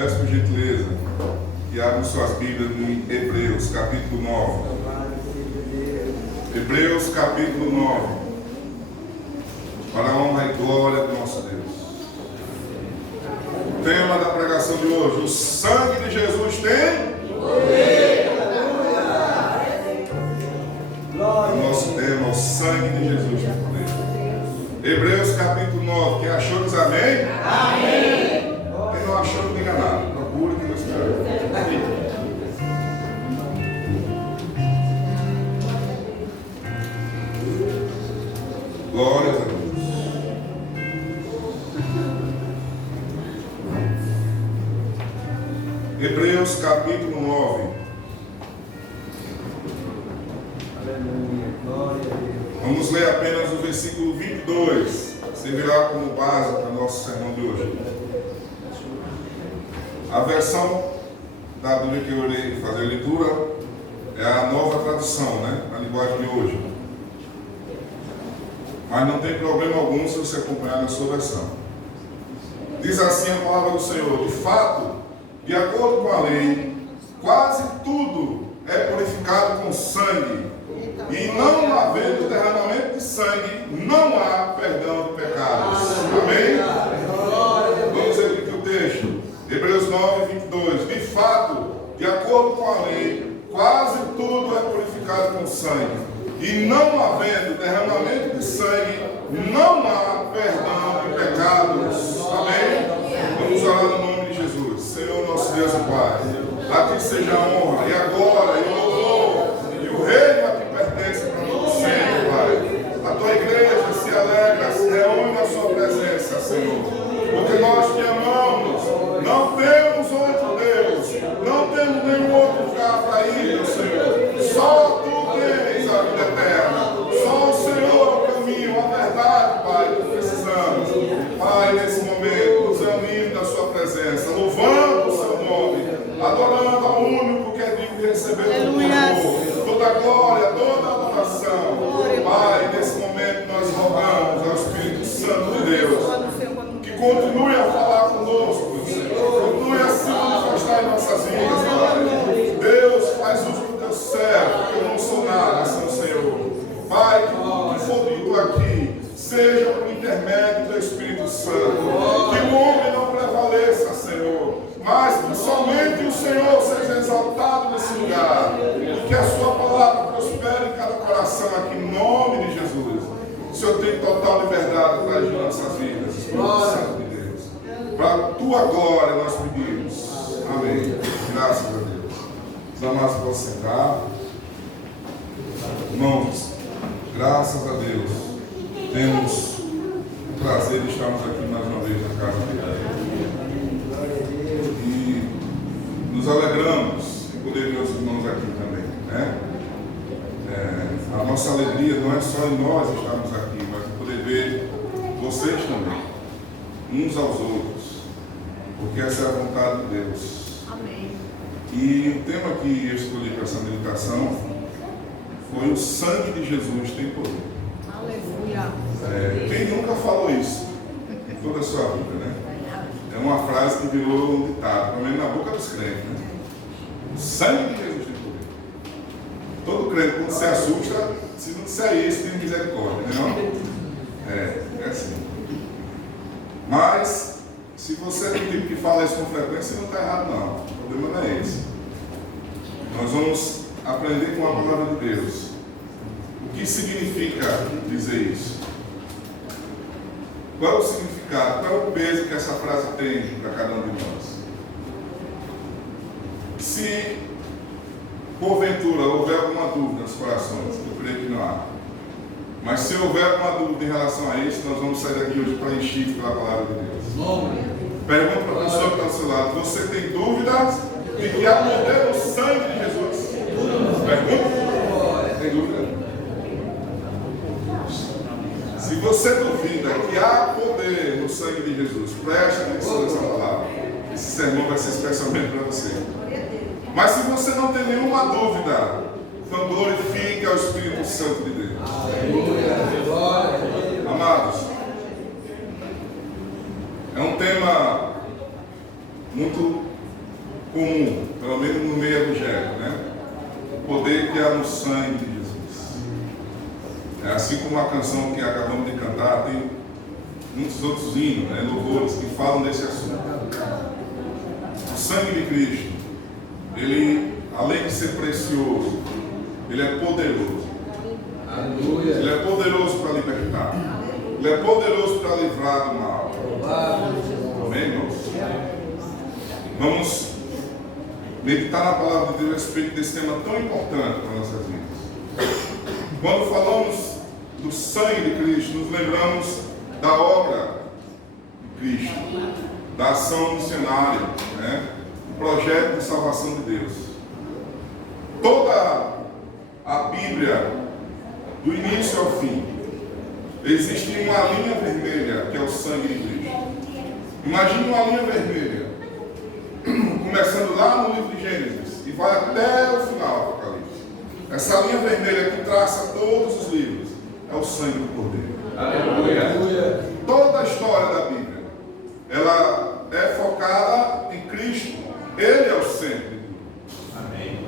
Peço por gentileza que abram suas Bíblias em Hebreus, capítulo 9. Hebreus, capítulo 9. Para a honra e glória do nosso Deus. O tema da pregação de hoje: o sangue de Jesus tem poder. O nosso tema é o sangue de Jesus tem poder. Hebreus, capítulo 9. Quem achou diz amém? Amém. Quem não achou, não diga nada. Procure que você vai. Glória a Deus. Hebreus capítulo 9. Vamos ler apenas o versículo 22. Servirá como base para o nosso sermão de hoje. A versão da Bíblia que eu irei fazer a leitura é a nova tradução, né? Na linguagem de hoje. Mas não tem problema algum se você acompanhar na sua versão. Diz assim a palavra do Senhor: de fato, de acordo com a lei, quase tudo é purificado com sangue, e não havendo derramamento de sangue, não há perdão de pecados. Amém? Vamos repetir o texto. Hebreus 9, 22. De fato, de acordo com a lei, quase tudo é purificado com sangue, e não havendo derramamento de sangue, não há perdão de pecados. Amém? Vamos orar no nome de Jesus. Senhor nosso Deus e Pai, a Ti seja a honra, e a glória, e o louvor, e o reino a Ti pertence para todo sempre, Pai. A Tua igreja se alegra, se reúne na Sua presença, Senhor, porque nós Te amamos. Não temos outro Deus, não temos nenhum outro lugar para ir, meu Senhor. Só Tu tens a vida eterna. Só o Senhor é o caminho, a verdade, Pai, que precisamos. Pai, nesse momento, nos reunimos na Sua presença, louvando o Seu nome, adorando ao único que é digno de receber todo o louvor, toda a glória, toda a adoração. Pai, nesse momento nós rogamos ao Espírito Santo de Deus que continue a falar conosco, Senhor, continue a se manifestar em nossas vidas, Pai. Deus, faz uso do Teu servo, porque eu não sou nada sem o Senhor. Pai, que o que for dito aqui seja por intermédio do Espírito Santo, que o homem não prevaleça, Senhor, mas que somente o Senhor seja exaltado nesse lugar, e que a Sua palavra prospere em cada coração aqui, em nome de Jesus. O Senhor tem total liberdade para agir em nossas vidas, Espírito Santo de Deus. Para a Tua glória nós pedimos. Amém. Graças a Deus. Os amados podem sentar. Irmãos, graças a Deus, temos o prazer de estarmos aqui mais uma vez na casa de Deus. E nos alegramos em poder ver os irmãos aqui também, né? A nossa alegria não é só em nós estarmos aqui, mas em poder ver vocês também, uns aos outros, porque essa é a vontade de Deus. Amém. E o tema que eu escolhi para essa meditação foi: o sangue de Jesus tem poder. Aleluia. Quem nunca falou isso em toda a sua vida, né? É uma frase que virou um ditado, pelo menos na boca dos crentes, né? O sangue de Jesus tem poder. Todo crente, quando se assusta, se não disser isso, tem misericórdia, não? É assim. Mas, se você é do tipo que fala isso com frequência, não está errado, não. O problema não é esse. Nós vamos aprender com a palavra de Deus o que significa dizer isso. Qual é o significado, qual é o peso que essa frase tem para cada um de nós? Se porventura houver alguma dúvida nos corações, eu creio que não há, mas se houver alguma dúvida em relação a isso, nós vamos sair daqui hoje preenchidos pela palavra de Deus. Pergunta para a pessoa que está do seu lado: você tem dúvidas de que há poder no sangue de Jesus? Pergunta? Tem dúvida? Se você duvida que há poder no sangue de Jesus, preste atenção nessa palavra. Esse sermão vai ser especialmente para você. Mas se você não tem nenhuma dúvida, então glorifique ao Espírito Santo de Deus. Amados, é um tema muito comum, pelo menos no meio evangélico, né? O poder que há no sangue de Jesus. É assim como a canção que acabamos de cantar, tem muitos outros hinos, né, louvores que falam desse assunto. O sangue de Cristo, ele, além de ser precioso, ele é poderoso. Aleluia. Ele é poderoso para libertar. Ele é poderoso para livrar do mal. Amém, irmãos? Vamos meditar na palavra de Deus a respeito desse tema tão importante para nossas vidas. Quando falamos do sangue de Cristo, nos lembramos da obra de Cristo, da ação missionária, né? Do projeto de salvação de Deus. Toda a Bíblia, do início ao fim, existe uma linha vermelha, que é o sangue de Cristo. Imagine uma linha vermelha, começando lá no livro de Gênesis, e vai até o final do Apocalipse. Essa linha vermelha que traça todos os livros é o sangue do Cordeiro. Aleluia. Toda a história da Bíblia, ela é focada em Cristo. Ele é o centro de tudo. Amém.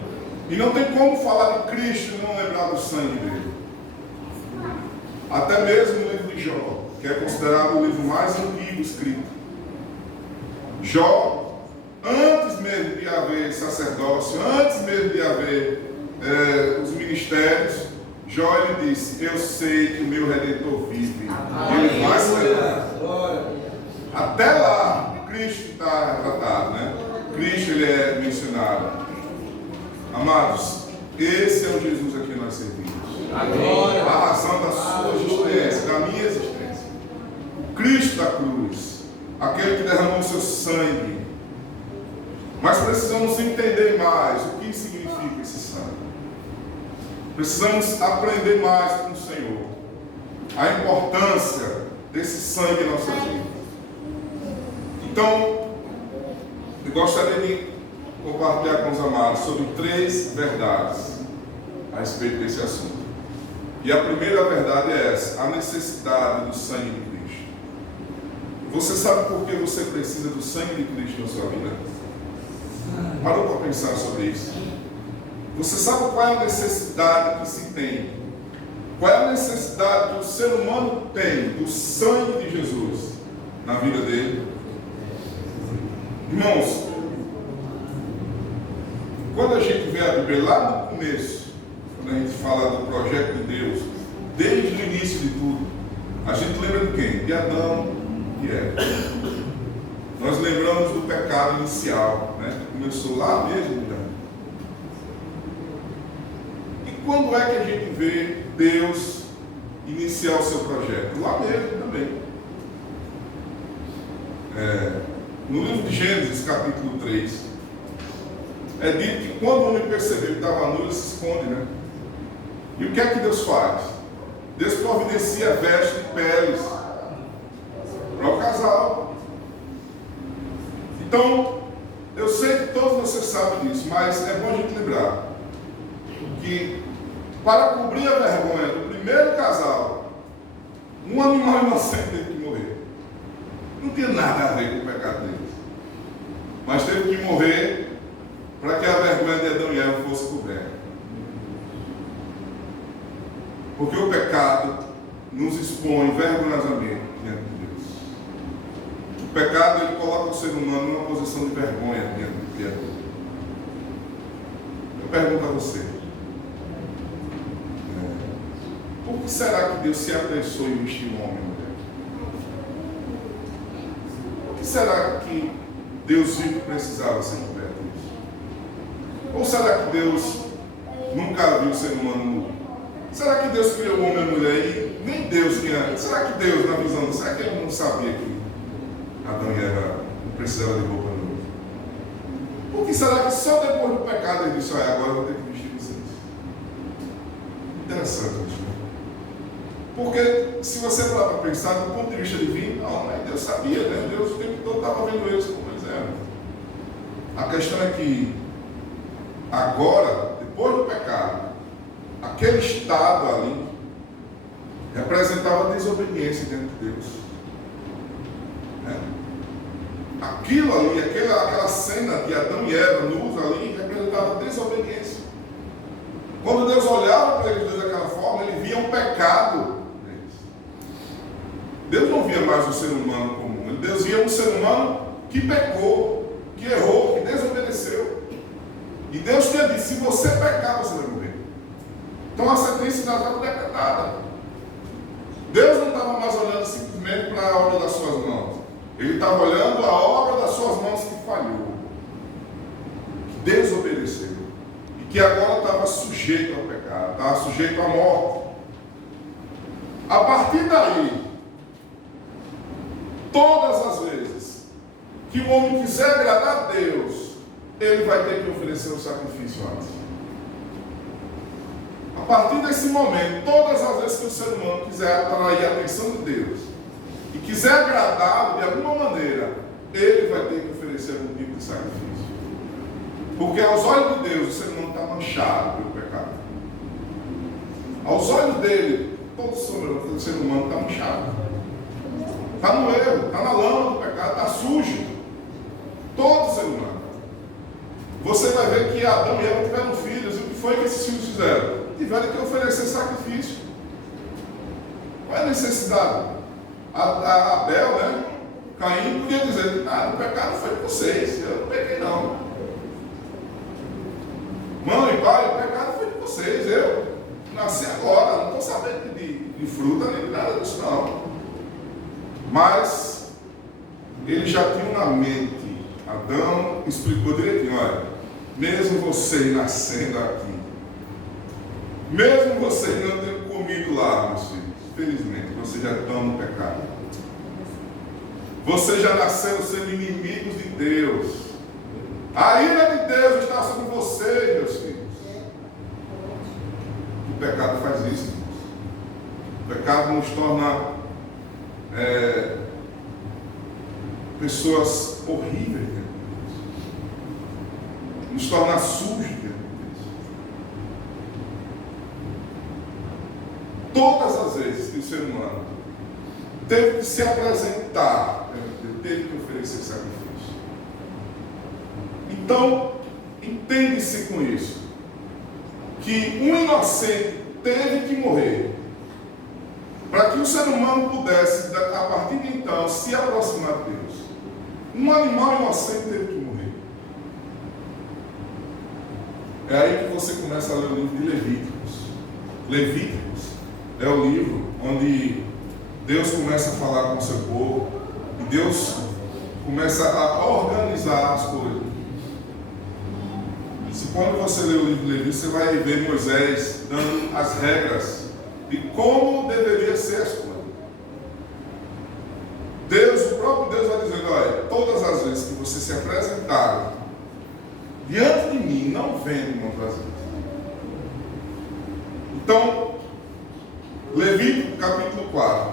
E não tem como falar de Cristo e não lembrar do sangue dele. Até mesmo o livro de Jó, que é considerado o livro mais antigo escrito. Jó, antes mesmo de haver sacerdócio, antes mesmo de haver os ministérios, Jó, ele disse: eu sei que o meu Redentor vive. Ele vai se levantar. Até lá, Cristo está retratado, né? Cristo, ele é mencionado. Amados, esse é o Jesus a quem nós servimos. A razão da sua existência, da minha existência. O Cristo da cruz, aquele que derramou o seu sangue. Mas precisamos entender mais o que significa esse sangue. Precisamos aprender mais com o Senhor a importância desse sangue em nossa vida. Então, eu gostaria de compartilhar com os amados sobre 3 verdades a respeito desse assunto. E a primeira verdade é essa: a necessidade do sangue de Cristo. Você sabe por que você precisa do sangue de Cristo na sua vida? Parou para pensar sobre isso? Você sabe qual é a necessidade que se tem? Qual é a necessidade que o ser humano tem do sangue de Jesus na vida dele? Irmãos, quando a gente vê a Bíblia lá no começo, quando a gente fala do projeto de Deus, desde o início de tudo, a gente lembra de quem? De Adão e Eva. Nós lembramos do pecado inicial, né? Que começou lá mesmo, já. E quando é que a gente vê Deus iniciar o seu projeto? Lá mesmo também. No livro de Gênesis, capítulo 3, é dito que quando o homem percebeu que estava nu, ele se esconde, né? E o que é que Deus faz? Deus providencia veste de peles para o casal. Então, eu sei que todos vocês sabem disso, mas é bom a gente lembrar que para cobrir a vergonha do primeiro casal, um animal inocente teve que morrer. Não tinha nada a ver com o pecado deles, mas teve que morrer para que a vergonha de Adão e Eva fosse coberta. Porque o pecado nos expõe vergonhosamente diante de Deus. O pecado, ele coloca o ser humano numa posição de vergonha diante do Criador. Eu pergunto a você: por que será que Deus se apressou em vestir um homem e mulher? Por que será que Deus viu que precisava ser coberto disso? Ou será que Deus nunca viu o ser humano nu? Será que Deus criou o homem e a mulher e nem Deus tinha? Será que Deus, na visão, será que ele não sabia que Adão e Eva não precisavam de roupa nua? Por que será que só depois do pecado ele disse: agora eu vou ter que vestir vocês? Interessante isso, né? Porque se você parar para pensar do ponto de vista divino, não, mas Deus sabia, né? Deus o tempo todo estava vendo eles como eles eram. A questão é que agora, depois do pecado, aquele estado ali representava a desobediência diante de Deus. aquilo ali, aquela cena de Adão e Eva nus ali, representava desobediência. Quando Deus olhava para eles daquela forma, ele via um pecado neles. Deus não via mais o ser humano comum, Deus via um ser humano que pecou, que errou, que desobedeceu. E Deus tinha dito: se você pecar, você vai morrer. Então a sentença já estava decretada. Deus não estava mais olhando simplesmente para a obra das suas mãos. Ele estava olhando a obra das suas mãos que falhou, que desobedeceu, e que agora estava sujeito ao pecado, estava sujeito à morte. A partir daí, todas as vezes que o homem quiser agradar a Deus, ele vai ter que oferecer um sacrifício antes. A partir desse momento, todas as vezes que o ser humano quiser atrair a atenção de Deus e quiser agradá-lo de alguma maneira, ele vai ter que oferecer algum tipo de sacrifício. Porque aos olhos de Deus, o ser humano está manchado pelo pecado. Aos olhos dele, todo ser humano está manchado. Está no erro, está na lama do pecado, está sujo. Todo ser humano. Você vai ver que Adão e Eva tiveram filhos. E o que foi que esses filhos fizeram? Tiveram que oferecer sacrifício. Qual é a necessidade? A Abel, né? Caim podia dizer: o pecado foi de vocês, eu não pequei não. Mãe, pai, o pecado foi de vocês, eu nasci agora, não estou sabendo de fruta nem de nada disso não. Mas eles já tinham na mente. Adão explicou direitinho: olha, mesmo vocês nascendo aqui, mesmo vocês não tendo comido lá, meus filhos, felizmente, vocês já estão no pecado. Vocês já nasceram sendo inimigos de Deus. A ira de Deus está sobre vocês, meus filhos. O pecado faz isso, irmãos. O pecado nos torna pessoas horríveis, né? Nos torna sujos, né? Todas as vezes que o ser humano teve que se apresentar, teve que oferecer sacrifício. Então, entende-se com isso que um inocente teve que morrer para que o ser humano pudesse, a partir de então, se aproximar de Deus. Um animal inocente teve que morrer. É aí que você começa a ler o livro de Levíticos. Levíticos é o livro onde Deus começa a falar com o seu povo e Deus começa a organizar as coisas. Se quando você lê o livro de Levíticos, você vai ver Moisés dando as regras de como deveria ser as coisas. Deus, o próprio Deus vai dizendo: olha, todas as vezes que você se apresentar diante de mim, não venha de mãos vazias. Então, Levítico capítulo 4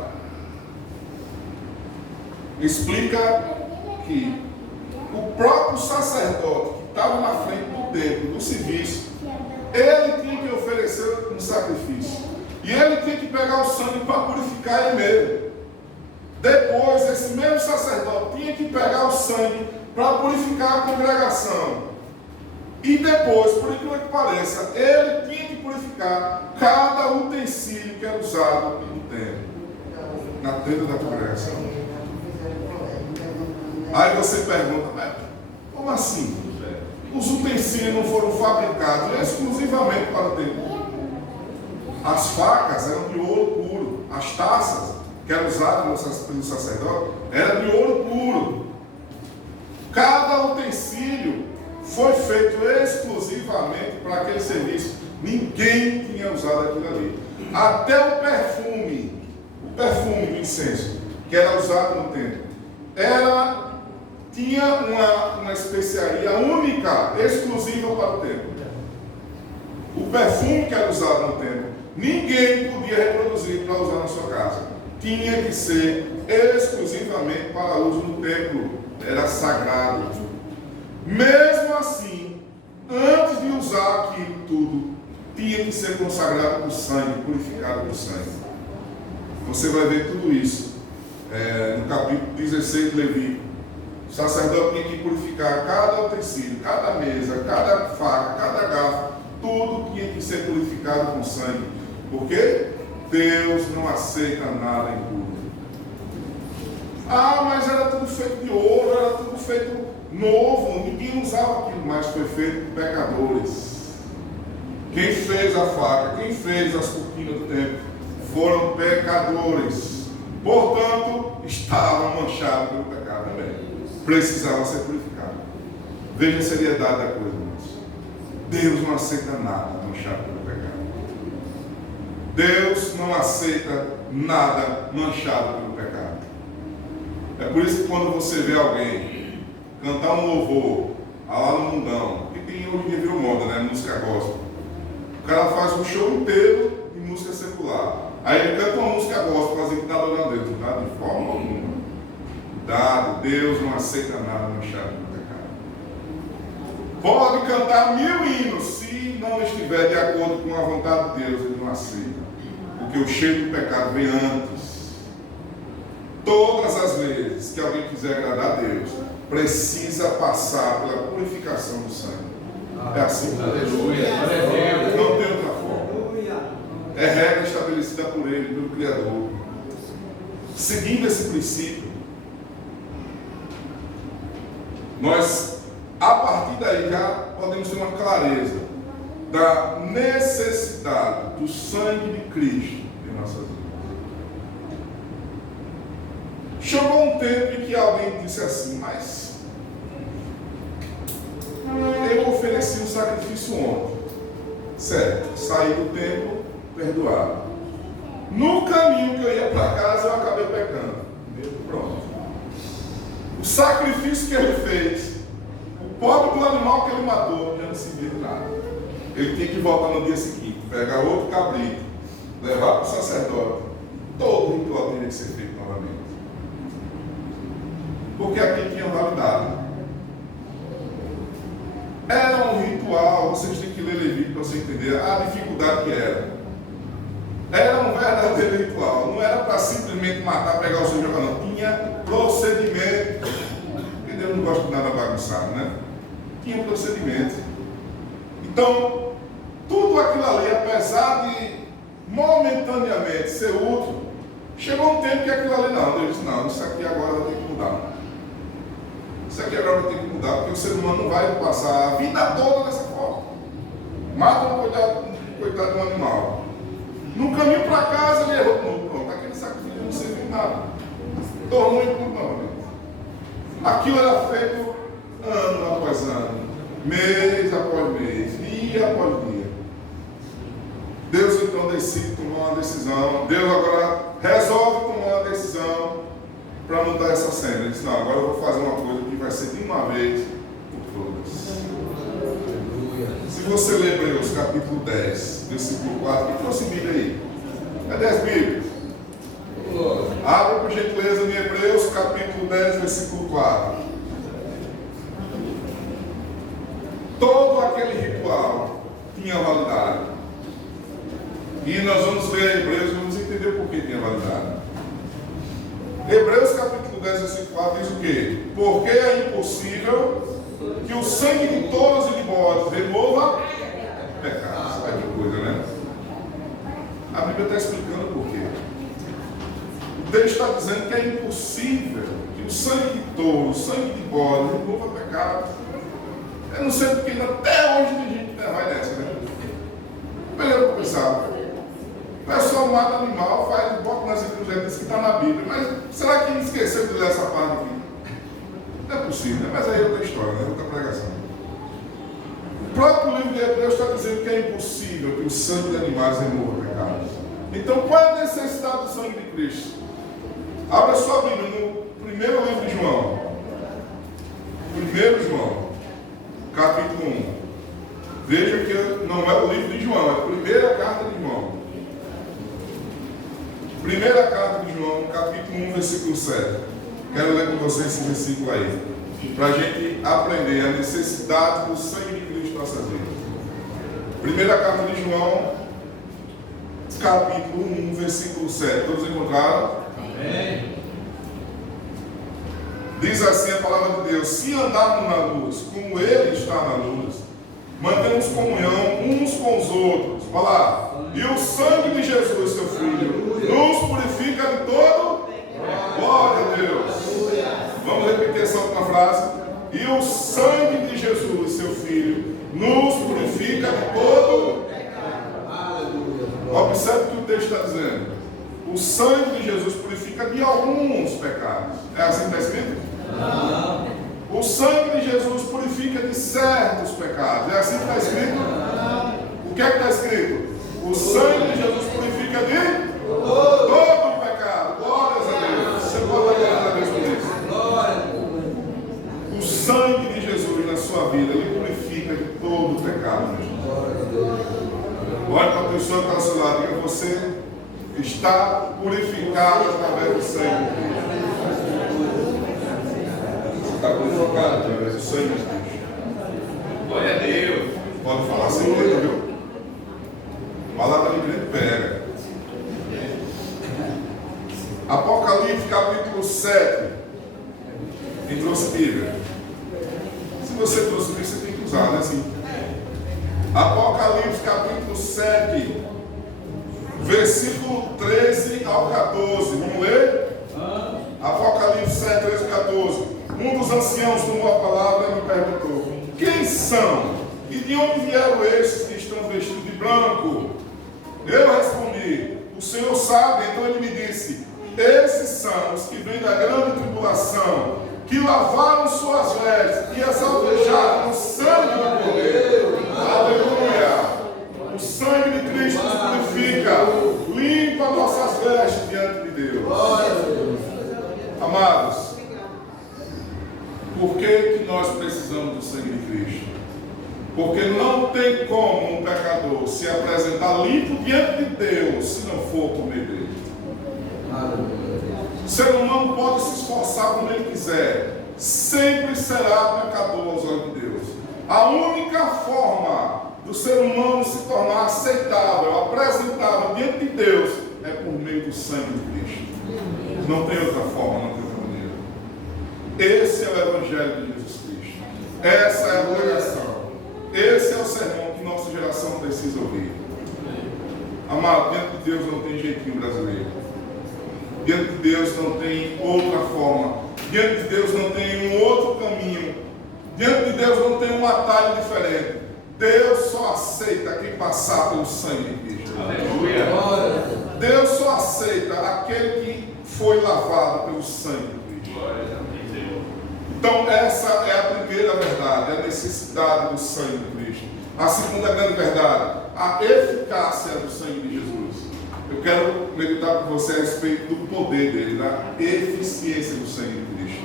explica que o próprio sacerdote que estava na frente do templo, do serviço, ele tinha que oferecer um sacrifício. E ele tinha que pegar o sangue para purificar ele mesmo. Depois, esse mesmo sacerdote tinha que pegar o sangue para purificar a congregação. E depois, por incrível que pareça, ele tinha que purificar cada utensílio que era usado no templo, na tenda da congregação. Aí você pergunta: mas como assim? Os utensílios não foram fabricados exclusivamente para o templo. As facas eram de ouro puro, as taças que eram usadas pelo sacerdote eram de ouro puro. Cada utensílio foi feito exclusivamente para aquele serviço. Ninguém tinha usado aquilo ali. Até o perfume do incenso, que era usado no templo, tinha uma especiaria única, exclusiva para o templo. O perfume que era usado no templo, ninguém podia reproduzir para usar na sua casa. Tinha que ser exclusivamente para uso no templo. Era sagrado. Mesmo assim, antes de usar aquilo tudo, tinha que ser consagrado por sangue, purificado por sangue. Você vai ver tudo isso no capítulo 16 de Levítico. sacerdote tinha que purificar cada utensílio, cada mesa, cada faca, cada garfo, tudo tinha que ser purificado com sangue. Por quê? Deus não aceita nada impuro. Ah, mas era tudo feito de ouro, era tudo feito novo, ninguém usava aquilo, mas foi feito por pecadores. Quem fez a faca, quem fez as cortinas do templo foram pecadores. Portanto, estavam manchados pelo pecado também. Precisavam ser purificados. Veja a seriedade da coisa, irmãos. Deus não aceita nada manchado pelo pecado. Deus não aceita nada manchado pelo pecado. É por isso que quando você vê alguém cantar um louvor lá no mundão, que tem hoje em dia virou moda, né? Música gospel. O cara faz um show inteiro de música secular. Aí ele canta uma música gospel, fazendo que está adorando a Deus. Não está de forma alguma. Cuidado, Deus não aceita nada manchado pelo pecado. Pode cantar 1000 hinos, se não estiver de acordo com a vontade de Deus, ele não aceita. Porque o cheiro do pecado vem antes. Todas as vezes que alguém quiser agradar a Deus, precisa passar pela purificação do sangue. É assim. Aleluia. Não tem outra forma. É regra estabelecida por Ele, pelo Criador. Seguindo esse princípio, nós, a partir daí, já podemos ter uma clareza da necessidade do sangue de Cristo em nossas vidas. Chegou um tempo em que alguém disse assim, mas eu ofereci um sacrifício ontem. Certo, saí do templo, perdoado. No caminho que eu ia para casa, eu acabei pecando. Pronto. O sacrifício que ele fez, o pobre do animal que ele matou, já não servia de nada. Ele tinha que voltar no dia seguinte, pegar outro cabrito, levar para o sacerdote. Todo o ritual teria que ser feito novamente. Porque aqui tinha validade. Era um ritual, vocês têm que ler Levítico para você entender a dificuldade que era. Era um verdadeiro ritual, não era para simplesmente matar, pegar o seu e jogar, não. Tinha procedimento. Porque Deus não gosta de nada bagunçado, né? Tinha procedimento. Então, tudo aquilo ali, apesar de momentaneamente ser útil, chegou um tempo que aquilo ali não. Deus disse, não, isso aqui agora vai ter que mudar. Isso aqui agora vai ter que mudar, porque o ser humano não vai passar a vida toda dessa forma. Mata um coitado de um animal. No caminho para casa ele errou de novo. Pronto, aquele sacrifício não serviu de nada. Tornou impuro novamente. Aquilo era feito ano após ano, mês após mês, dia após dia. Deus então decide tomar uma decisão. Deus agora resolve tomar uma decisão para mudar essa cena. Ele diz, não, agora eu vou fazer uma coisa que vai ser de uma vez por todas. Se você ler Hebreus capítulo 10, versículo 4, que trouxe Bíblia aí? Cadê as Bíblias? Abra por gentileza em Hebreus capítulo 10, versículo 4. Todo aquele ritual tinha validade. E nós vamos ler Hebreus e vamos entender por que tinha validade. Hebreus capítulo 10, versículo 4 diz o quê? Porque é impossível que o sangue de touros e de bodes remova pecados. Olha que coisa, né? A Bíblia está explicando por quê. O texto está dizendo que é impossível que o sangue de touro, o sangue de bode remova pecados. Eu não sei porque até hoje tem gente que vai nessa, né? Beleza para pensar. O pessoal mata animal, faz, bota nas encruzilhadas que está na Bíblia. Mas será que esqueceu de ler essa parte aqui? Não é possível, né? Mas aí é outra história, né? Outra pregação. O próprio livro de Hebreus está dizendo que é impossível que o sangue de animais remova pecados. Então, qual é a necessidade do sangue de Cristo? Abra sua Bíblia no primeiro livro de João. 1 João, capítulo 1. Veja que não é o livro de João, é a primeira carta de João. Primeira carta de João, capítulo 1, versículo 7. Quero ler com vocês esse versículo aí, para a gente aprender a necessidade do sangue de Cristo em nossas vidas. Primeira carta de João, capítulo 1, versículo 7. Todos encontraram? Amém. Diz assim a palavra de Deus: se andarmos na luz, como Ele está na luz, mantemos comunhão uns com os outros. Olha lá. E o sangue de Jesus, seu Filho, nos purifica de todo. Glória a Deus. Vamos repetir essa última frase. E o sangue de Jesus, seu Filho, nos purifica de todo. Observe o que o texto está dizendo. O sangue de Jesus purifica de alguns pecados. É assim que está escrito? Não. O sangue de Jesus purifica de certos pecados. É assim que está escrito? Não. O que é que está escrito? O sangue de Jesus purifica de todo o pecado. Glórias a Deus. Você pode dar glória a Deus por isso. O sangue de Jesus na sua vida, ele purifica de todo o pecado. Olha para a pessoa que está ao seu lado e diga: você está purificado através do sangue de Cristo. Você está purificado através do sangue de Cristo. Glória a Deus. Pode falar sem medo, viu? Palavra de crente pega. Apocalipse capítulo 7. Quem trouxe Bíblia? Se você trouxe Bíblia, você tem que usar, né? Assim. Apocalipse capítulo 7, versículo 13 ao 14. Vamos ler? Apocalipse 7, 13 e 14. Um dos anciãos tomou a palavra e me perguntou: quem são? E de onde vieram esses que estão vestidos de branco? Eu respondi: o Senhor sabe. Então ele me disse: esses são os que vêm da grande tribulação, que lavaram suas vestes e as alvejaram no sangue do Cordeiro. Aleluia! O sangue de Cristo nos purifica, limpa nossas vestes diante de Deus. Amados, por que nós precisamos do sangue de Cristo? Porque não tem como um pecador se apresentar limpo diante de Deus se não for por meio dele. O ser humano pode se esforçar como ele quiser, sempre será pecador aos olhos de Deus. A única forma do ser humano se tornar aceitável, apresentável diante de Deus, é por meio do sangue de Cristo. Não tem outra forma, não tem outra maneira. Esse é o Evangelho de Jesus Cristo. Essa é a pregação. Esse é o sermão que nossa geração precisa ouvir. Amado, diante de Deus não tem jeitinho brasileiro. Diante de Deus não tem outra forma. Diante de Deus não tem um outro caminho. Diante de Deus não tem um atalho diferente. Deus só aceita quem passar pelo sangue de Cristo. Aleluia. Deus só aceita aquele que foi lavado pelo sangue de Cristo. Então essa é a primeira verdade, a necessidade do sangue de Cristo. A segunda grande verdade, a eficácia do sangue de Jesus. Eu quero meditar com você a respeito do poder dele, da eficiência do sangue de Cristo.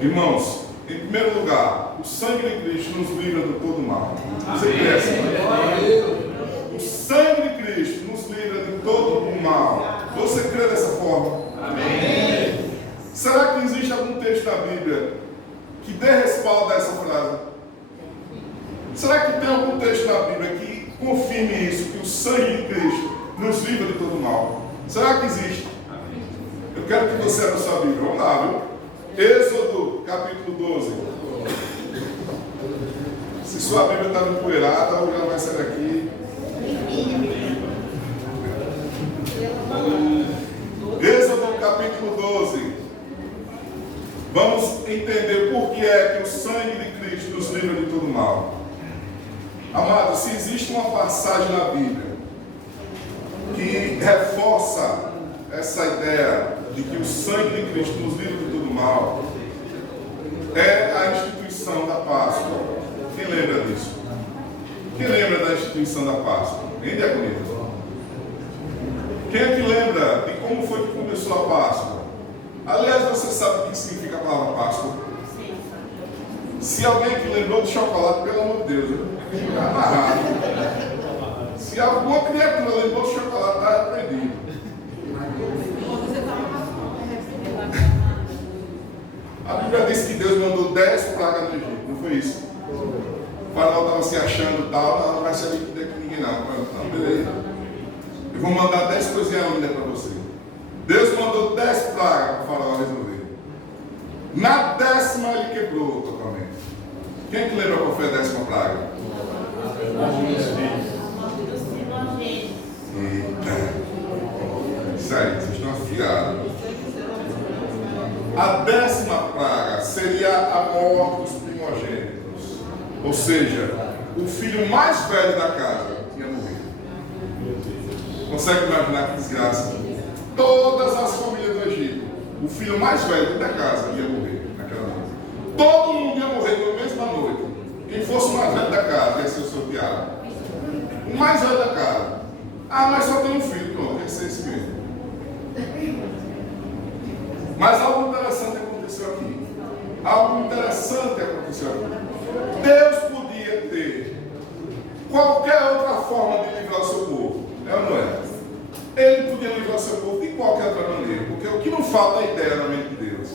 Irmãos, em primeiro lugar, o sangue de Cristo nos livra de todo mal. Você crê assim? O sangue de Cristo nos livra de todo o mal. Você crê dessa forma? Amém. Será que existe algum texto da Bíblia que dê respaldo a essa frase? Será que tem algum texto na Bíblia que confirme isso, que o sangue de Cristo nos livra de todo mal? Será que existe? Eu quero que você abra sua Bíblia. Vamos lá, viu? Êxodo, capítulo 12. Se sua Bíblia está empoeirada, hoje ela vai sair daqui. Êxodo, capítulo 12. Vamos entender por que é que o sangue de Cristo nos livra de todo mal. Amado, se existe uma passagem na Bíblia que reforça essa ideia de que o sangue de Cristo nos livra de todo mal, é a instituição da Páscoa. Quem lembra disso? Quem lembra da instituição da Páscoa? Quem é bonito? Quem é que lembra de como foi que começou a Páscoa? Aliás, você sabe o que significa a palavra Páscoa? Se alguém que lembrou de chocolate, pelo amor de Deus, fica amarrado. Se alguma criatura lembrou de chocolate, está arrependido. A Bíblia diz que Deus mandou 10 pragas no Egito, não foi isso? O faraó estava se achando tal, não vai ser líquido aqui ninguém não. Não, beleza. Eu vou mandar 10 coisinhas lindas para você. Deus mandou 10 pragas para o faraó resolver. Na 10ª ele quebrou totalmente. Quem é que lembra qual foi a 10ª praga? Eita. Isso aí, vocês estão afiados. A 10ª praga seria a morte dos primogênitos. Ou seja, o filho mais velho da casa ia morrer. Consegue imaginar que desgraça? Todas as famílias do Egito, o filho mais velho da casa ia morrer naquela noite. Todo mundo ia morrer na mesma noite. Quem fosse o mais velho da casa ia ser o sorteado. O mais velho da casa. Ah, mas só tem um filho. Pronto, tem que ser esse mesmo. Mas algo interessante aconteceu aqui. Algo interessante aconteceu aqui. Deus podia ter qualquer outra forma de livrar o seu povo. É ou não é? Ele podia livrar o seu povo de qualquer outra maneira. Porque o que não falta é a ideia na mente de Deus.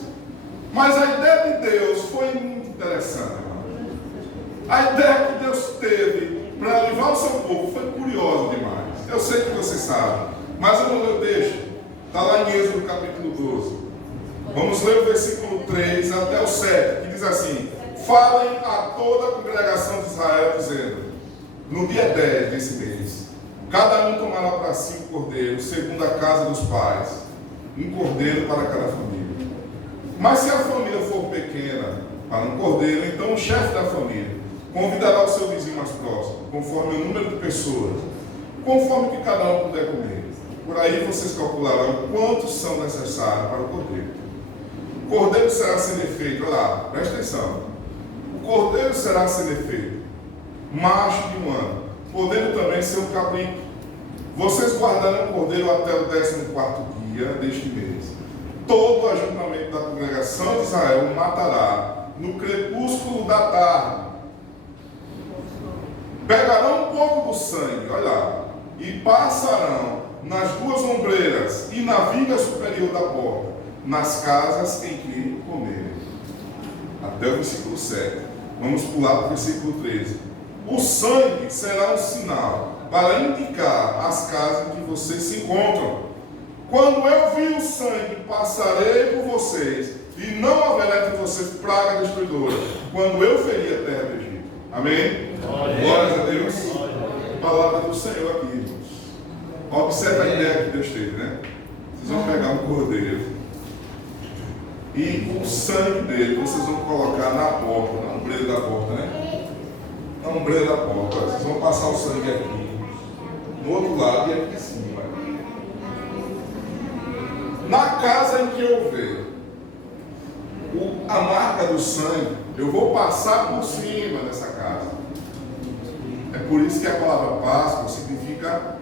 Mas a ideia de Deus foi muito interessante, irmão. A ideia que Deus teve para livrar o seu povo foi curiosa demais. Eu sei que você sabe. Mas eu não leio o texto. Está lá em Êxodo capítulo 12. Vamos ler o versículo 3 até o 7, que diz assim: falem a toda a congregação de Israel, dizendo: no dia 10 desse mês, cada um tomará para si um cordeiro, segundo a casa dos pais, um cordeiro para cada família. Mas se a família for pequena para um cordeiro, então o chefe da família convidará o seu vizinho mais próximo, conforme o número de pessoas, conforme que cada um puder comer. Por aí vocês calcularão quantos são necessários para o cordeiro. O cordeiro será sem defeito, olha lá, presta atenção. O cordeiro será sem defeito, macho de um ano, podendo também ser um cabrito. Vocês guardarão o cordeiro até o 14º dia deste mês. Todo o ajuntamento da congregação de Israel o matará no crepúsculo da tarde. Pegarão um pouco do sangue, olha lá, e passarão nas duas ombreiras e na viga superior da porta, nas casas em que comerem. Até o versículo 7. Vamos pular para o versículo 13. O sangue será um sinal para indicar as casas em que vocês se encontram. Quando eu vir o sangue, passarei por vocês, e não haverá entre vocês praga destruidora, quando eu ferir a terra do Egito. Amém? Glórias a Deus. Palavra do Senhor aqui, irmãos. Observe a ideia que Deus teve, né? Vocês vão pegar um cordeiro e com o sangue dele vocês vão colocar na porta, na ombreira da porta, né? Na ombreira da porta. Vocês vão passar o sangue aqui, no outro lado e aqui em cima. Na casa em que eu ver a marca do sangue, eu vou passar por cima dessa casa. É por isso que a palavra Páscoa significa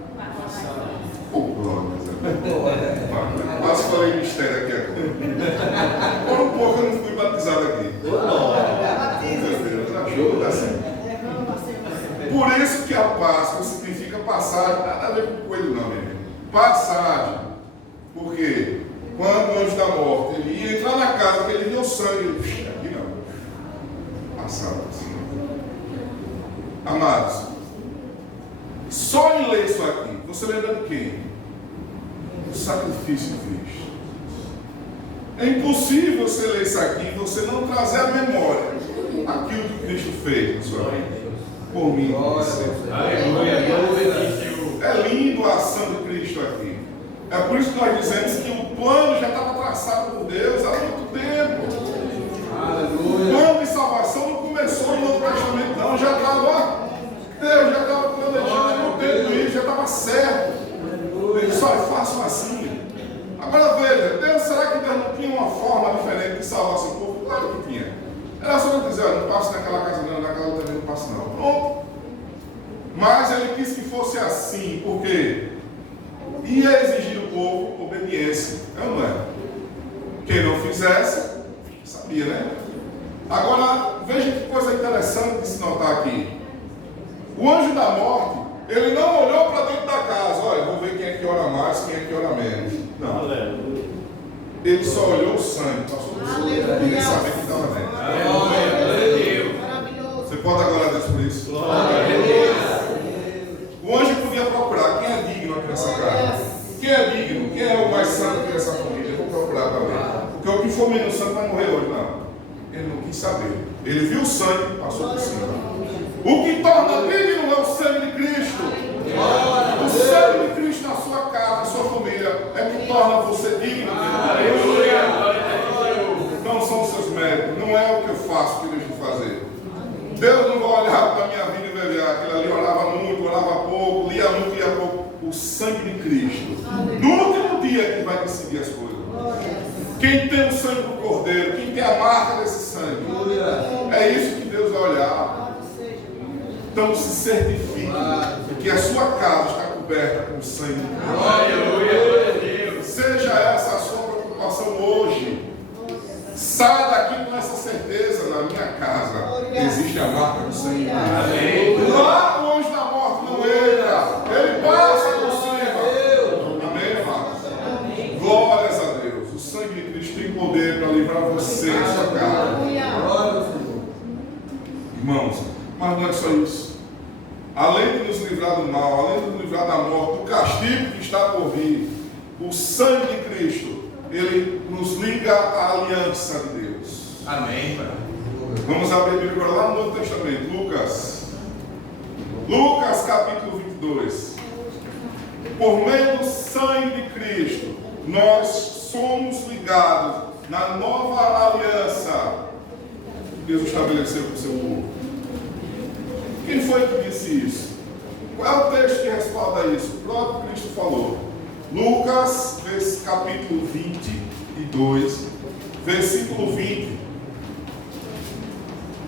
glória. Quase falei mistério aqui agora. Por um pouco eu não fui batizado aqui. Ajuda assim. Por isso que a Páscoa significa passagem, nada a ver com coelho não, meu irmão. Passagem. Porque quando o anjo da morte ele ia entrar na casa, que ele viu o sangue, aqui não. Passava assim. Amados, só em ler isso aqui, você lembra de quem? Do sacrifício de Cristo. É impossível você ler isso aqui e você não trazer à memória aquilo que Cristo fez na sua vida. Por mim, por você. É lindo a ação de Cristo aqui. É por isso que nós dizemos que o plano já estava traçado por Deus há muito tempo. O plano de salvação não começou no Novo Testamento, não. Já estava, Deus já estava planejando no tempo isso, já estava certo. Ele só é fácil assim. Agora veja, Deus, será que Deus não tinha uma forma diferente de salvar seu povo? Claro que tinha. Era só dizer, olha, não passo naquela casa não, naquela outra não passo não. Pronto. Mas ele quis que fosse assim, porque ia exigir do povo obediência. É ou não é? Quem não fizesse, sabia, né? Agora, veja que coisa interessante de se notar aqui. O anjo da morte, ele não olhou para dentro da casa, olha, vou ver quem é que ora mais, quem é que ora menos. Não. Ele só olhou o sangue, passou por cima e nem sabia que estava dentro. Você pode dar glória a Deus por isso? O anjo podia procurar quem é digno aqui nessa casa. Quem é digno? Quem é o mais santo aqui nessa família? Eu vou procurar também. Porque o que for menos santo vai morrer hoje, não. quis saber. Ele viu o sangue e passou por cima. O que torna digno é o sangue de Cristo. O sangue de Cristo na sua casa, na sua família, é que torna você digno. Não são os seus méritos, não é o que eu faço que eu deixo de fazer. Deus não vai olhar para a minha vida e vai ver aquilo ali, orava muito, orava pouco, lia muito, lia pouco. O sangue de Cristo. No último dia é que vai decidir as coisas. Quem tem o sangue do Cordeiro, quem tem a marca desse sangue, é isso que Deus vai olhar. Então se certifique que a sua casa está coberta com o sangue de Cristo. Seja essa a sua preocupação hoje. Saia daqui com essa certeza: na minha casa existe a marca do sangue de Cristo. Lá o anjo da morte não entra, ele passa por cima. Amém, irmãos? Glórias a Deus. O sangue de Cristo tem poder para livrar você da sua casa. Irmãos, mas não é só isso. Além de nos livrar do mal, além de nos livrar da morte, do castigo que está por vir, o sangue de Cristo, ele nos liga à aliança de Deus. Amém. Vamos abrir a Bíblia lá no Novo Testamento, Lucas capítulo 22. Por meio do sangue de Cristo, nós somos ligados na nova aliança que Deus estabeleceu para o seu povo. Quem foi que disse isso? Qual é o texto que respalda isso? O próprio Cristo falou. Lucas, capítulo 22, versículo 20.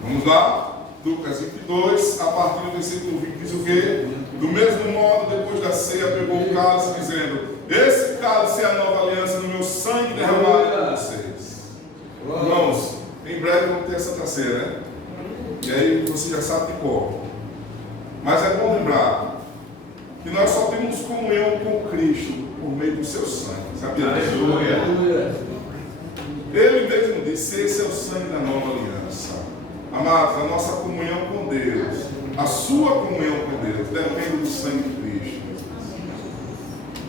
Vamos lá? Lucas 22, a partir do versículo 20, diz o quê? Do mesmo modo, depois da ceia, pegou o cálice, dizendo: esse cálice é a nova aliança no meu sangue derramado por vocês. Irmãos, em breve vamos ter a Santa Ceia, né? E aí você já sabe de cor. Mas é bom lembrar que nós só temos comunhão com Cristo por meio do seu sangue. Sabia disso? Ele mesmo disse: esse é o sangue da nova aliança. Amados, a nossa comunhão com Deus, a sua comunhão com Deus, depende do sangue de Cristo.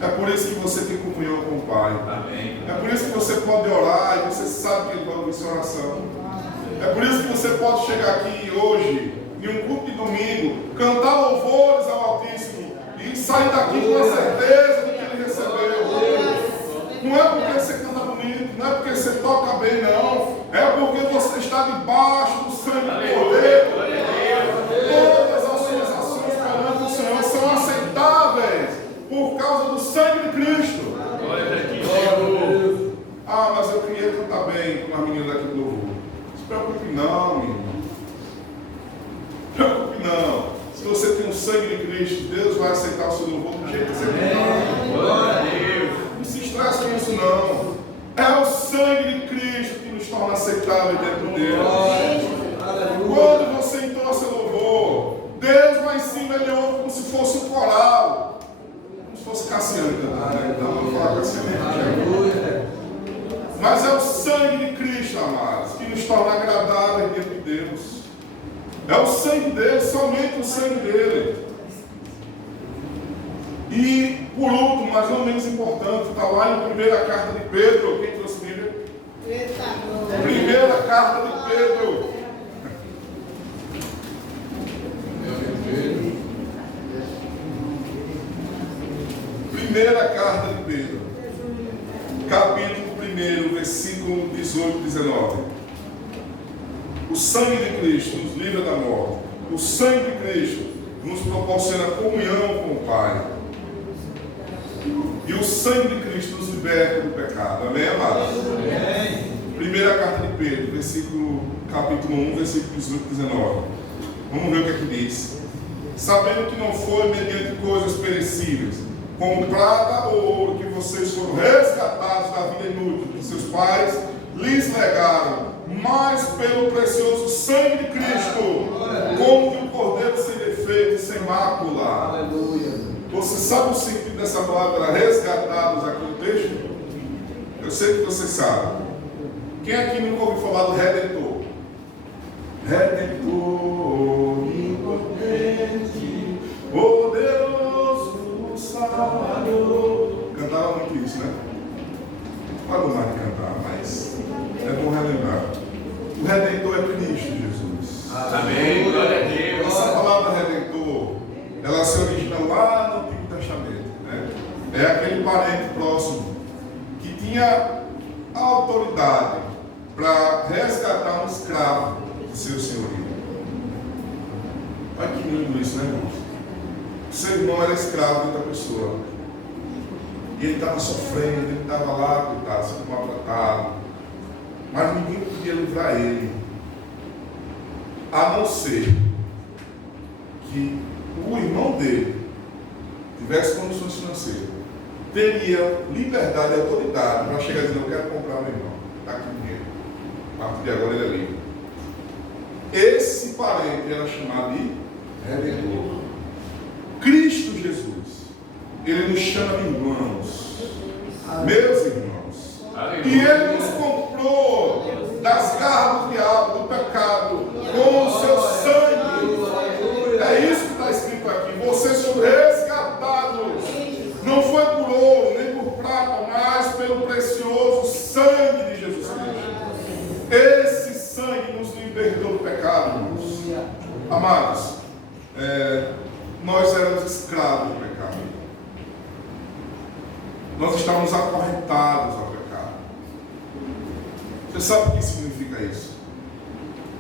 É por isso que você tem comunhão com o Pai. Amém. É por isso que você pode orar e você sabe que Ele vai ouvir sua oração. É por isso que você pode chegar aqui hoje, em um culto de domingo, cantar louvores ao Altíssimo e sair daqui com a certeza de que Ele recebeu. Não é porque você canta bonito, não é porque você toca bem, não. É porque você está debaixo do sangue do Cordeiro. Todas as suas ações perante o Senhor são aceitáveis por causa do sangue de Cristo. Ah, mas eu queria cantar bem com a menina daqui do louvor. Não se preocupe não, meu irmão. Não se preocupe não. Se você tem o sangue de Cristo, Deus vai aceitar o seu louvor do jeito que você tem. Glória a Deus. Não se estresse com isso não. É o sangue de Cristo que nos torna aceitável dentro de Deus. Quando você entoa seu louvor, Deus lá em cima ele ouve como se fosse um coral. Como se fosse Cassiano cantando, né? Então vamos falar Cassiano. Mas é o sangue de Cristo, amados, que nos torna agradáveis diante de Deus. É o sangue dele, somente o sangue dele. E, por último, mas não menos importante, está lá em primeira carta de Pedro. Quem trouxe a Bíblia? Primeira carta de Pedro. Primeira carta de Pedro. Capítulo 1, versículo 18 e 19. O sangue de Cristo nos livra da morte. O sangue de Cristo nos proporciona comunhão com o Pai. E o sangue de Cristo nos liberta do pecado. Amém, amados? Amém. Primeira carta de Pedro, capítulo 1, versículo 18 e 19. Vamos ver o que é que diz. Sabendo que não foi mediante coisas perecíveis, como prata ou ouro, que vocês foram resgatados da vida inútil que seus pais lhes legaram, mas pelo precioso sangue de Cristo, como de um cordeiro sem defeito e sem mácula. Aleluia. Você sabe o sentido dessa palavra resgatados aqui no texto? Eu sei que você sabe. Quem aqui nunca ouviu falar do Redentor? Redentor, impotente, poderoso Salvador. Cantava muito isso, né? Não pode mais cantar, mas é bom relembrar. O Redentor é tinha autoridade para resgatar um escravo do seu senhorio. Olha que lindo isso, né, irmãos? O seu irmão era escravo de outra pessoa. E ele estava sofrendo, ele estava lá, coitado, sendo maltratado. Mas ninguém podia livrar ele. A não ser que o irmão dele tivesse condições financeiras, teria liberdade e autoridade para chegar e dizer: eu quero comprar meu irmão, está aqui o dinheiro. A partir de agora ele é livre. Esse parente era chamado de redentor. Cristo Jesus, ele nos chama de irmãos, meus irmãos. E ele nos comprou das garras do diabo, do pecado, com o seu sangue. É isso que está escrito aqui. Vocês são resgatados. Não foi por ouro, nem por prata, mas pelo precioso sangue de Jesus Cristo. Esse sangue nos libertou do pecado, irmãos. Amados, nós éramos escravos do pecado. Nós estávamos acorrentados ao pecado. Você sabe o que significa isso?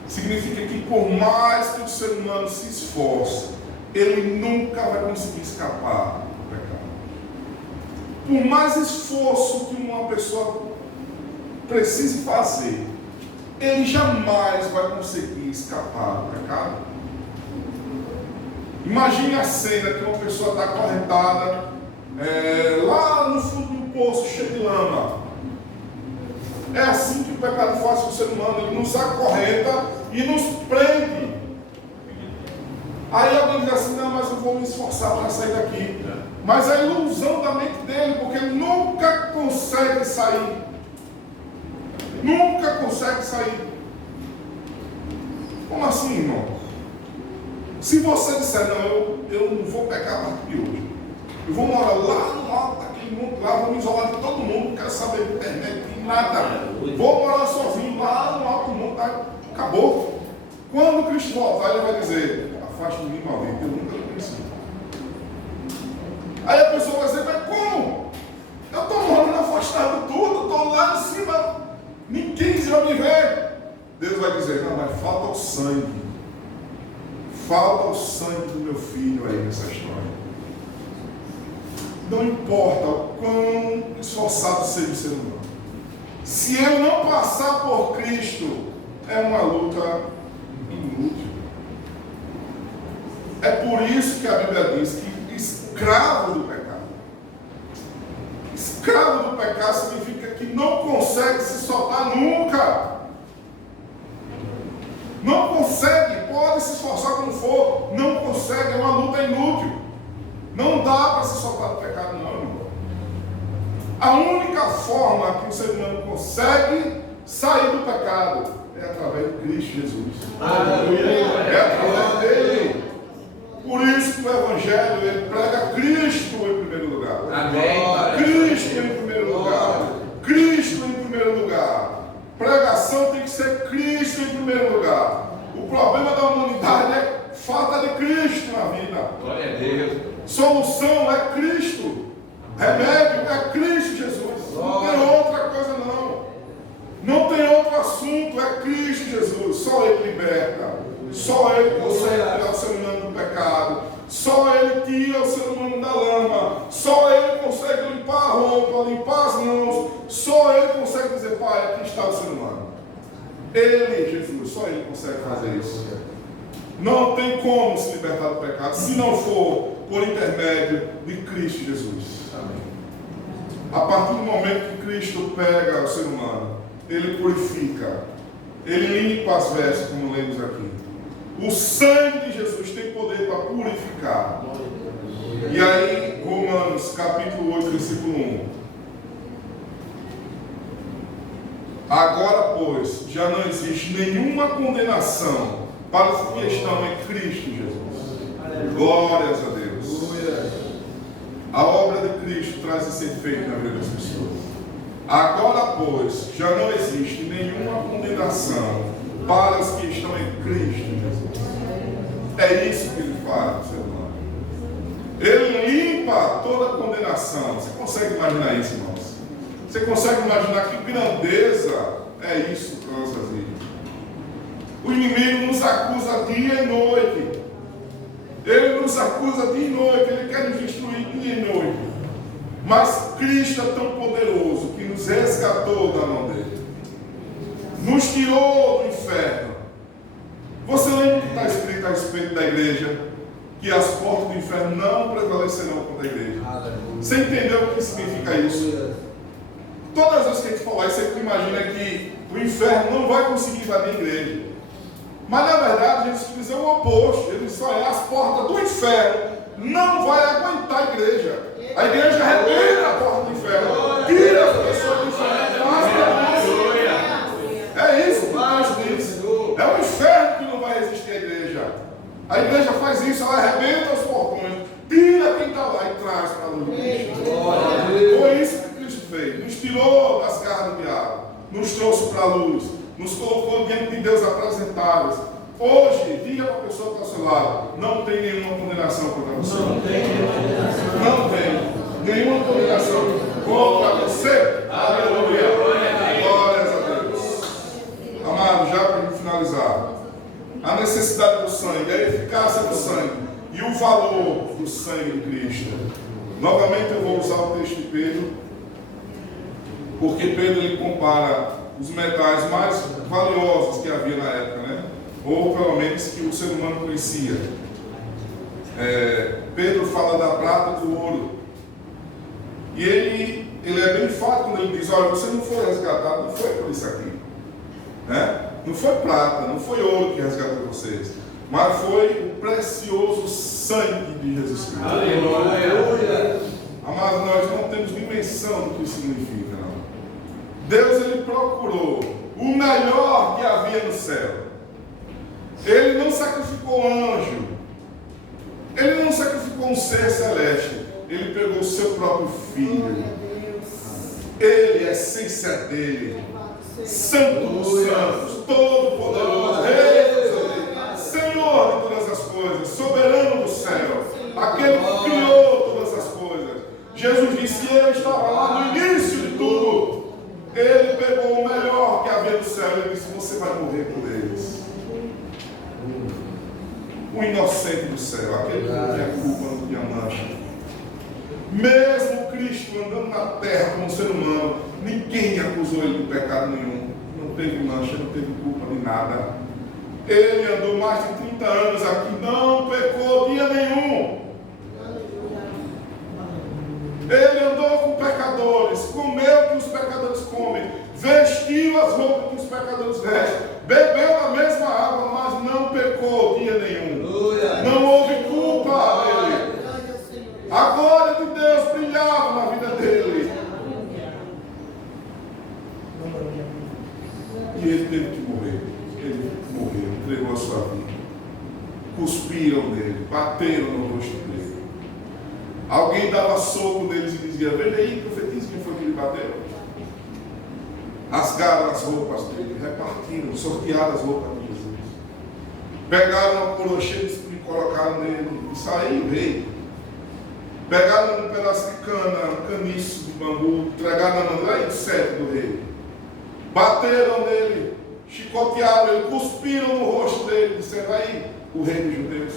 Significa que por mais que o ser humano se esforce, ele nunca vai conseguir escapar do pecado. Por mais esforço que uma pessoa precise fazer, ele jamais vai conseguir escapar do pecado. Imagine a cena que uma pessoa está acorrentada lá no fundo do poço, cheio de lama. É assim que o pecado faz com o ser humano. Ele nos acorrenta e nos prende. Aí alguém diz assim: não, mas eu vou me esforçar para sair daqui. Mas é a ilusão da mente dele, porque ele nunca consegue sair. Nunca consegue sair. Como assim, irmão? Se você disser: não, eu não vou pecar a partir de hoje, eu vou morar lá no alto daquele mundo, lá vou me isolar de todo mundo, não quero saber de internet, de nada, vou morar sozinho lá no alto do mundo, tá? Acabou. Quando Cristo voltar, ele vai dizer: afaste de mim, maldito, eu nunca lhe conheci. Aí a pessoa vai dizer: mas como? Eu estou morando afastado de tudo, estou lá em cima, ninguém vai me ver. Deus vai dizer: não, mas falta o sangue. Falta o sangue do meu filho aí nessa história. Não importa o quão esforçado seja o ser humano. Se ele não passar por Cristo, é uma luta inútil. É por isso que a Bíblia diz que escravo do pecado. Escravo do pecado significa que não consegue se soltar nunca. Não consegue, pode se esforçar como for, não consegue, é uma luta inútil. Não dá para se soltar do pecado, não, irmão. A única forma que o ser humano consegue sair do pecado é através de Cristo Jesus. É através dele. Por isso que o Evangelho, ele prega Cristo em primeiro lugar. Amém. Cristo em primeiro lugar. Cristo em primeiro lugar. Pregação tem que ser Cristo em primeiro lugar. O problema da humanidade é falta de Cristo na vida. Glória a Deus. Solução é Cristo. Remédio é Cristo Jesus. Não tem outra coisa não. Não tem outro assunto, é Cristo Jesus. Só Ele liberta. Só Ele consegue tirar o ser humano do pecado. Só Ele tira o ser humano da lama. Só Ele consegue limpar a roupa, limpar as mãos. Só Ele consegue dizer: Pai, aqui está o ser humano. Ele, Jesus, só Ele consegue fazer isso. Não tem como se libertar do pecado se não for por intermédio de Cristo Jesus. Amém. A partir do momento que Cristo pega o ser humano, Ele purifica, Ele limpa as vestes, como lemos aqui. O sangue de Jesus tem poder para purificar. E aí, Romanos capítulo 8, versículo 1. Agora, pois, já não existe nenhuma condenação para os que estão em Cristo Jesus. Glórias a Deus. A obra de Cristo traz esse efeito na vida das pessoas. Agora, pois, já não existe nenhuma condenação para os que estão em Cristo Jesus. É isso que Ele faz, seu irmão. Ele limpa toda condenação. Você consegue imaginar isso, irmãos? Você consegue imaginar que grandeza é isso para a nossa vida? O inimigo nos acusa dia e noite. Ele nos acusa dia e noite. Ele quer nos destruir dia e noite. Mas Cristo é tão poderoso que nos resgatou da mão dele. Nos tirou do inferno. Você lembra o que está escrito a respeito da igreja? Que as portas do inferno não prevalecerão contra a igreja. Você entendeu o que significa isso? Todas as vezes que a gente falar isso, você imagina que o inferno não vai conseguir invadir a igreja. Mas na verdade, Jesus diz o oposto. Ele diz: olha, as portas do inferno não vai aguentar a igreja. A igreja arrebenta a porta do inferno, tira as pessoas do inferno. É isso que Deus diz. É o inferno que não vai resistir à igreja. A igreja faz isso, ela arrebenta os portões, tira quem está lá e traz para a luz de Cristo. Foi isso que Cristo fez. Nos tirou das garras do diabo, nos trouxe para a luz, nos colocou diante de Deus apresentáveis. Hoje, diga para a pessoa que está ao seu lado: não tem nenhuma condenação contra você. Não tem nenhuma condenação contra você. Aleluia. Glórias a Deus. Amado, já para finalizar, a necessidade do sangue, a eficácia do sangue e o valor do sangue de Cristo. Novamente eu vou usar o texto de Pedro, porque Pedro ele compara os metais mais valiosos que havia na época, né? Ou pelo menos que o ser humano conhecia. Pedro fala da prata e do ouro. E ele é bem fato quando ele diz: olha, você não foi resgatado, não foi por isso aqui, né? Não foi prata, não foi ouro que resgatou vocês, mas foi o precioso sangue de Jesus Cristo. Aleluia! Amados, nós não temos dimensão do que isso significa, não. Deus ele procurou o melhor que havia no céu. Ele não sacrificou anjo, ele não sacrificou um ser celeste, ele pegou o seu próprio filho. Ele, a essência dele, Santo dos Santos, Todo-Poderoso, Rei dos Reis, Senhor de todas as coisas, soberano do céu, aquele que criou todas as coisas. Jesus disse: eu estava lá no início de tudo. Ele pegou o melhor que havia no céu e disse: você vai morrer por eles. O inocente do céu, aquele que não tinha culpa, não tinha mancha. Mesmo Cristo andando na terra como ser humano, ninguém acusou ele de pecado nenhum. Não teve mancha, não teve culpa de nada. Ele andou mais de 30 anos aqui, não pecou dia nenhum. Ele andou com pecadores, comeu o que os pecadores comem, vestiu as roupas que os pecadores vestem, bebeu a mesma água, mas não pecou dia nenhum. Não houve culpa nele. A glória de Deus brilhava na vida dele. E ele teve que morrer. Ele morreu, entregou a sua vida. Cuspiram nele, bateram no rosto dele. Alguém dava soco neles e dizia: vem aí, profetiza quem foi que lhe bateu. Rasgaram as roupas dele, repartiram, sortearam as roupas de Jesus. Pegaram uma coroa cheia de espinho e colocaram nele. E saiu o rei. Pegaram um pedaço de cana, um caniço de bambu, entregaram na mão do cetro do rei. Bateram nele, chicotearam ele, cuspiram no rosto dele, disseram: aí, o rei dos judeus.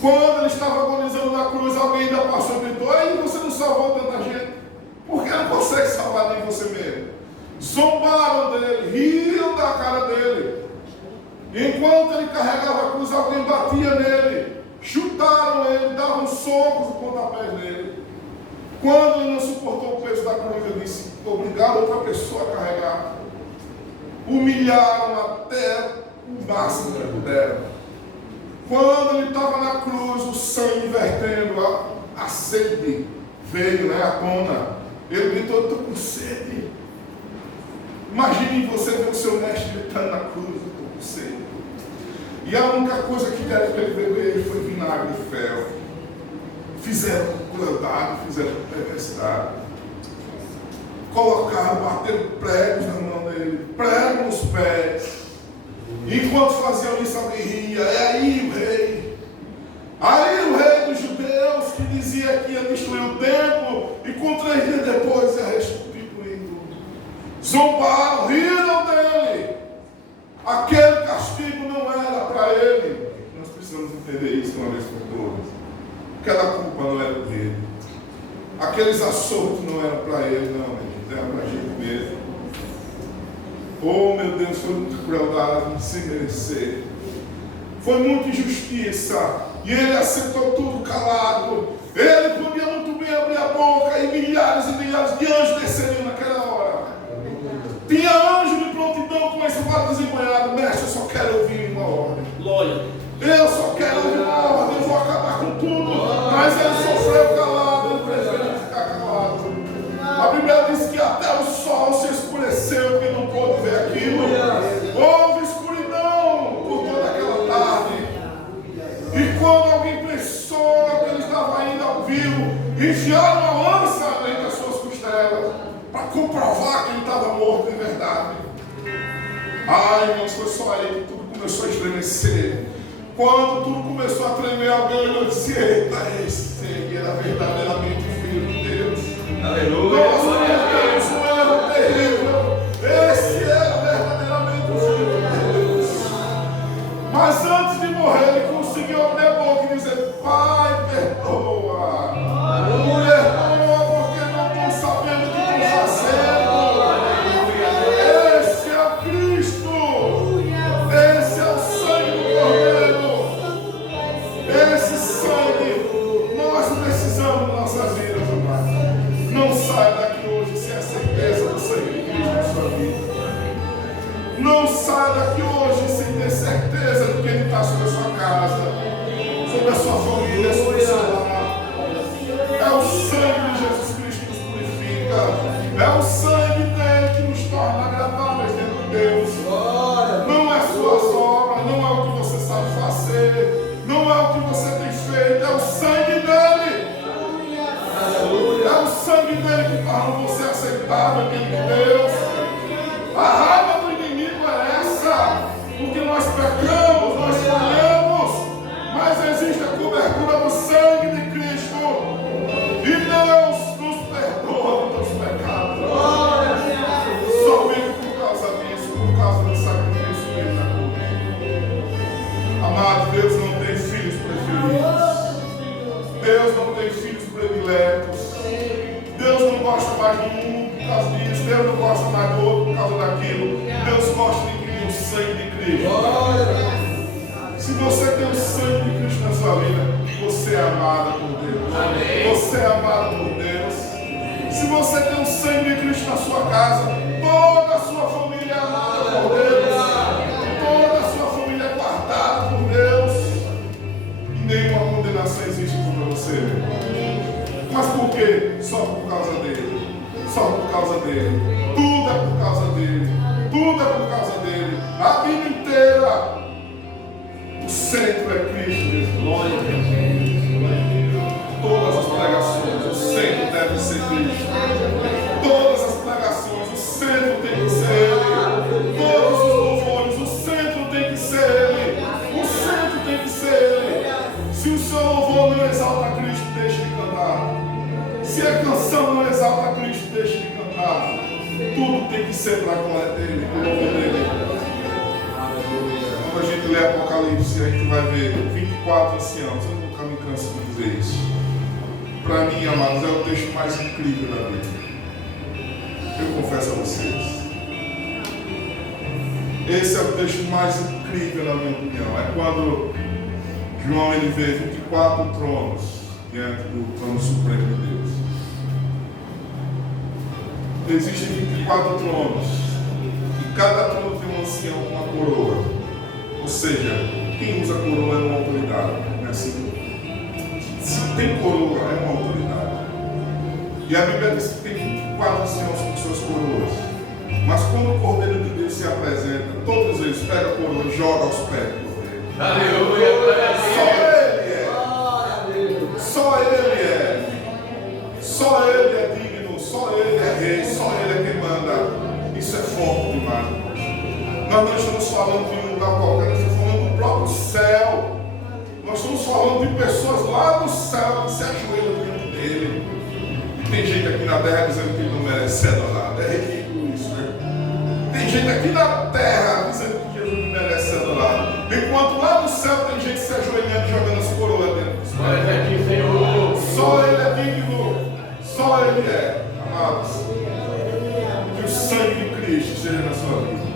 Quando ele estava agonizando na cruz, alguém ainda passou e gritou: aí, você não salvou tanta gente, porque não consegue salvar nem você mesmo. Zombaram dele, riam da cara dele. Enquanto ele carregava a cruz, alguém batia nele, chutaram ele, davam socos e pontapés nele. Quando ele não suportou o peso da cruz, ele disse: obrigado outra pessoa a carregar. Humilharam até o máximo que puderam. Quando ele estava na cruz, o sangue vertendo, a sede veio, à tona. Ele gritou: eu estou com sede. Imagine você ver o seu mestre gritando na cruz: eu estou com sede. E a única coisa que deram para ele beber foi vinagre e fel. Fizeram crueldade, fizeram perversidade. Colocaram, bateram pregos na mão dele, pregos nos pés. Enquanto faziam isso, alguém ria: é aí o rei. Aí o rei dos judeus, que dizia que ia destruir o templo e com 3 dias depois ia restituir. zombaram, riram dele. Aquele castigo não era para ele. Nós precisamos entender isso uma vez por todas. Aquela culpa não era dele. Aqueles açoites não eram para ele, não, era para a gente mesmo. Oh, meu Deus, foi muita crueldade, sem merecer. Foi muita injustiça. E ele aceitou tudo calado. Ele podia muito bem abrir a boca e milhares de anjos desceriam naquela hora. Tinha anjo de prontidão com a espada desembanhada. Mestre, eu só quero ouvir uma ordem. Glória. Eu só quero ouvir uma ordem. Eu vou acabar com tudo. Mas ele sofreu calado. Ele preferiu ficar calado. A Bíblia diz que até o sol se escureceu, porque não pôde ver aquilo. Houve escuridão por toda aquela tarde. E quando alguém pensou que ele estava indo ao vivo, enfiaram uma lança entre as suas costelas para comprovar que ele estava morto de verdade. Ai, irmãos, foi só aí que tudo começou a estremecer. Quando tudo começou a tremer, alguém olhou e disse: eita, esse era verdadeiramente o Filho de Deus. Aleluia. Nós cometemos um erro terrível. Esse era verdadeiramente o Filho de Deus. Mas antes de morrer, ele conseguiu abrir a boca e dizer: Pai, perdoa. Perdoa porque não estão sabendo o que estão fazendo. Esse é o Cristo. Esse é o sangue do Cordeiro. Esse sangue nós precisamos nas nossas vidas, amado. Não saia daqui hoje sem a certeza do sangue de Cristo na sua vida. Não saia daqui hoje sem ter certeza de que Ele está sobre a sua casa, sobre a sua família, sobre o seu lar. É o sangue de Jesus Cristo que nos purifica. É o sangue dele que nos torna agradáveis diante de Deus. Não é suas obras, não é o que você sabe fazer, não é o que você tem feito, é o sangue dele. É o sangue dele que torna você aceitável diante de Deus. A raiva do inimigo é essa, porque nós pecamos, nós falhamos, mas existe a cobertura do sangue de Cristo, e Deus nos perdoa dos pecados, somente por causa disso, por causa do sacrifício dele na cruz. Amado, Deus não tem filhos preferidos, Deus não tem filhos prediletos, Deus não gosta mais de um por causa disso, Deus não gosta mais do outro por causa daquilo. Deus gosta de quem? O sangue de Cristo. Se você tem o sangue de Cristo na sua vida, você é amado por Deus. Você é amado por Deus. Se você tem o sangue de Cristo na sua casa, toda a sua família é amada por Deus. Toda a sua família é guardada por Deus. E nenhuma condenação existe contra você. Mas por quê? Só por causa dele. Só por causa dele. Tudo é por causa dele. Tudo é por causa dele. A vida inteira. O centro é Cristo. Glória a Deus. Todas as pregações, o centro deve ser Cristo. Todas as pregações, o centro tem que ser Ele. Todos os louvores, o centro tem que ser Ele. O centro tem que ser Ele. Se o seu louvor não exalta Cristo, deixe de cantar. Se a canção não exalta Cristo, deixe de cantar. Tudo tem que ser para a glória dele, para o louvor dele. Quando a gente lê Apocalipse, a gente vai ver 24 anciãos. Eu nunca me canso de dizer isso. Para mim, amados, é o texto mais incrível da Bíblia. Eu confesso a vocês. Esse é o texto mais incrível, na minha opinião. É quando João ele vê 24 tronos diante do trono supremo de Deus. Existem 24 tronos. E cada trono tem um ancião com uma coroa. Ou seja, quem usa coroa é uma autoridade. Não é assim? Se tem coroa, é uma autoridade. E a Bíblia diz que tem 24 anciãos com suas coroas. Mas quando o Cordeiro de Deus se apresenta, todos eles pegam a coroa e jogam aos pés do Cordeiro. Aleluia. Só ele é. Só ele é digno. Só ele é rei. Só ele é quem manda. Isso é forte demais. Nós não estamos falando de um lugar qualquer. Nós estamos falando do próprio céu. Nós estamos falando de pessoas lá do céu que se ajoelham diante dele. E tem gente aqui na terra dizendo que ele não merece ser adorado. É ridículo isso, né? gente aqui na terra dizendo que Jesus não merece ser adorado. Enquanto lá no céu tem gente se ajoelhando e jogando as coroas dentro dos Mas aqui, Senhor. Só Ele é digno. Só Ele é. Amados. Que o sangue de Cristo esteja na sua vida.